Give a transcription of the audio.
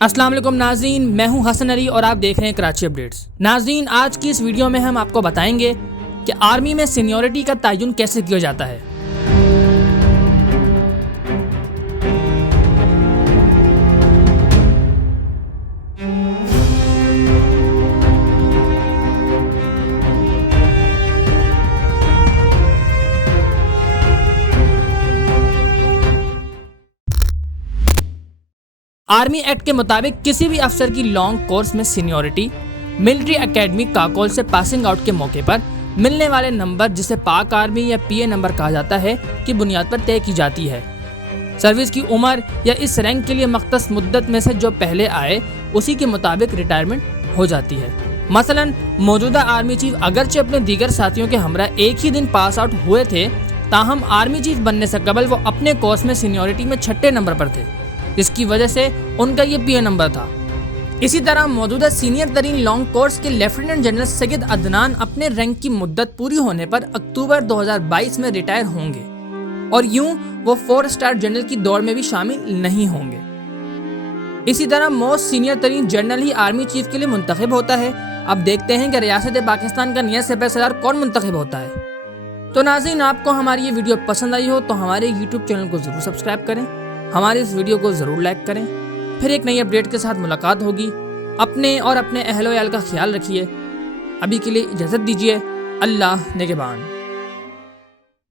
अस्सलाम वालेकुम नाज़रीन, मैं हूं हसन अली और आप देख रहे हैं कराची अपडेट्स। नाज़रीन, आज की इस वीडियो में हम आपको बताएंगे कि आर्मी में सीनियरिटी का तयन कैसे किया जाता है। आर्मी एक्ट के मुताबिक किसी भी अफसर की लॉन्ग कोर्स में सीनियरिटी मिलिट्री एकेडमी काकोल से पासिंग आउट के मौके पर मिलने वाले नंबर, जिसे पाक आर्मी या पीए नंबर कहा जाता है, की बुनियाद पर तय की जाती है। सर्विस की उम्र या इस रैंक के लिए मख्तस मुद्दत में से जो पहले आए उसी के मुताबिक रिटायरमेंट हो जाती है। मसलन मौजूदा आर्मी चीफ अगरचे अपने दीगर साथियों के हमरा एक ही दिन पास आउट हुए थे, ताहम आर्मी चीफ बनने से कबल वो अपने कोर्स में सीनियरिटी में 6ठे नंबर पर थे, जिसकी वजह से उनका ये पीए नंबर था। इसी तरह मौजूदा सीनियर तरीन लॉन्ग कोर्स के लेफ्टिनेंट जनरल सैयद अदनान अपने रैंक की मुद्दत पूरी होने पर अक्टूबर 2022 में रिटायर होंगे और यूं वो 4 स्टार जनरल की दौड़ में भी शामिल नहीं होंगे। इसी तरह मोस्ट सीनियर तरीन जनरल ही आर्मी चीफ के लिए मुंतखब होता है। अब देखते हैं कि रियासत पाकिस्तान का नया सिपहसालार कौन मुंतखब होता है। तो नाज़रीन, आपको हमारी ये वीडियो पसंद आई हो तो हमारे यूट्यूब चैनल को ज़रूर सब्सक्राइब करें, हमारे इस वीडियो को ज़रूर लाइक करें। फिर एक नई अपडेट के साथ मुलाकात होगी। अपने और अपने अहल व अयाल का ख्याल रखिए। अभी के लिए इजाज़त दीजिए। अल्लाह निगहबान।